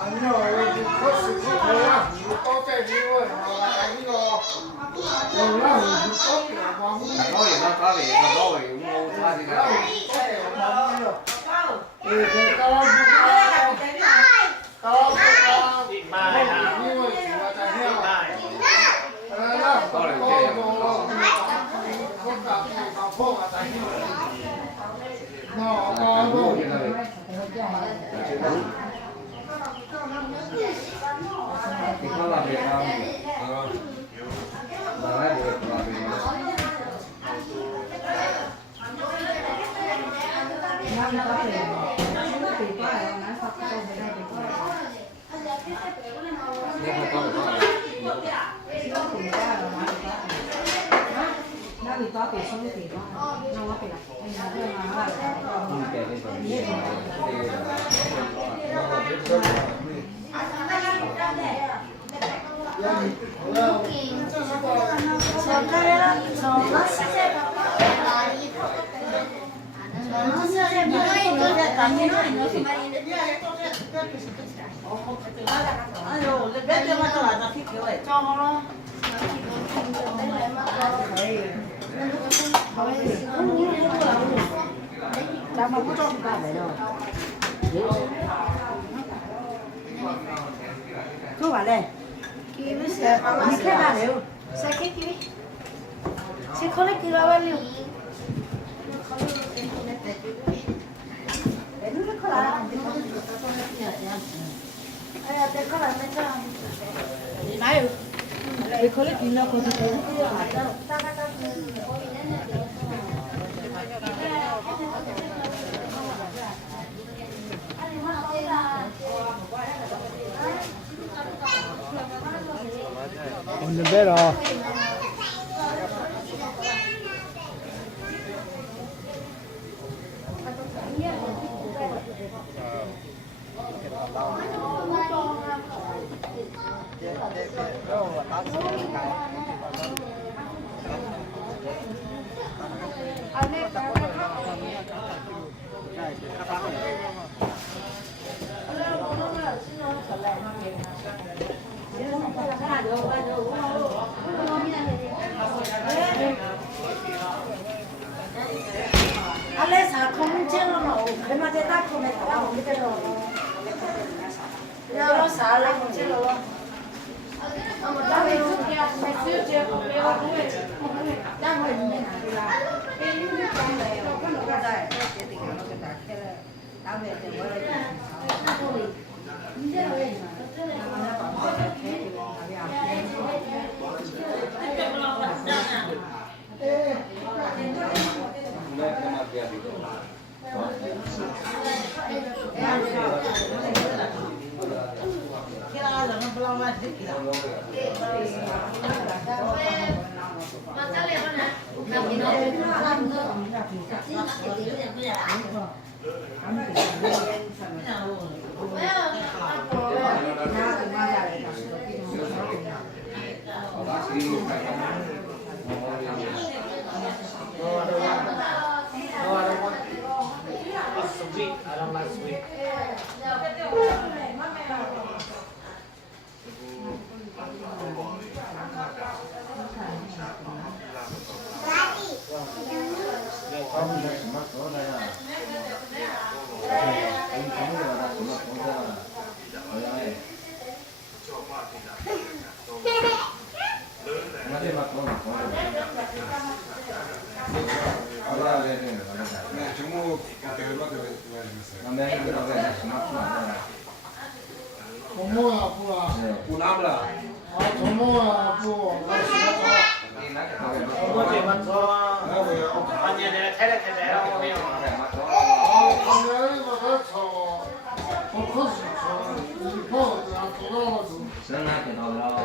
아니요, 여기 코스 그거야. 또 때리고 이거 몰라. có gì nó có gì nó có gì cũng ngu quá đi thì có làm việc không? Là được làm việc Cô bảo này, đi khép ra đều. Sai cái gì? Sai khó lấy cái bao nhiêu? Để nó khó là. Để khó là mấy cái. Này, để khó lấy cái nó có thể. 오늘 배로. 알레사 통째로 그마제 딱 보면 다 먹게로. 여러 살 통째로. Dame tu que a mexer de eu vou. Đang ngồi bên này là Ele não tem aí. có nó ra đây, cái tình nó cái đặc cái là tao về từ bữa đây. Như vậy. Nó còn cái thế thì Sweet, I don't like sweet. 네, 종목 대회로 고모야, 아프라. Kunamla. 고모야, 아프. 어머니 맞춰. 아니, 내가 탈락했다. 강렬히 받아서 포커스 저 이거 나 돌아가서 전화 전화.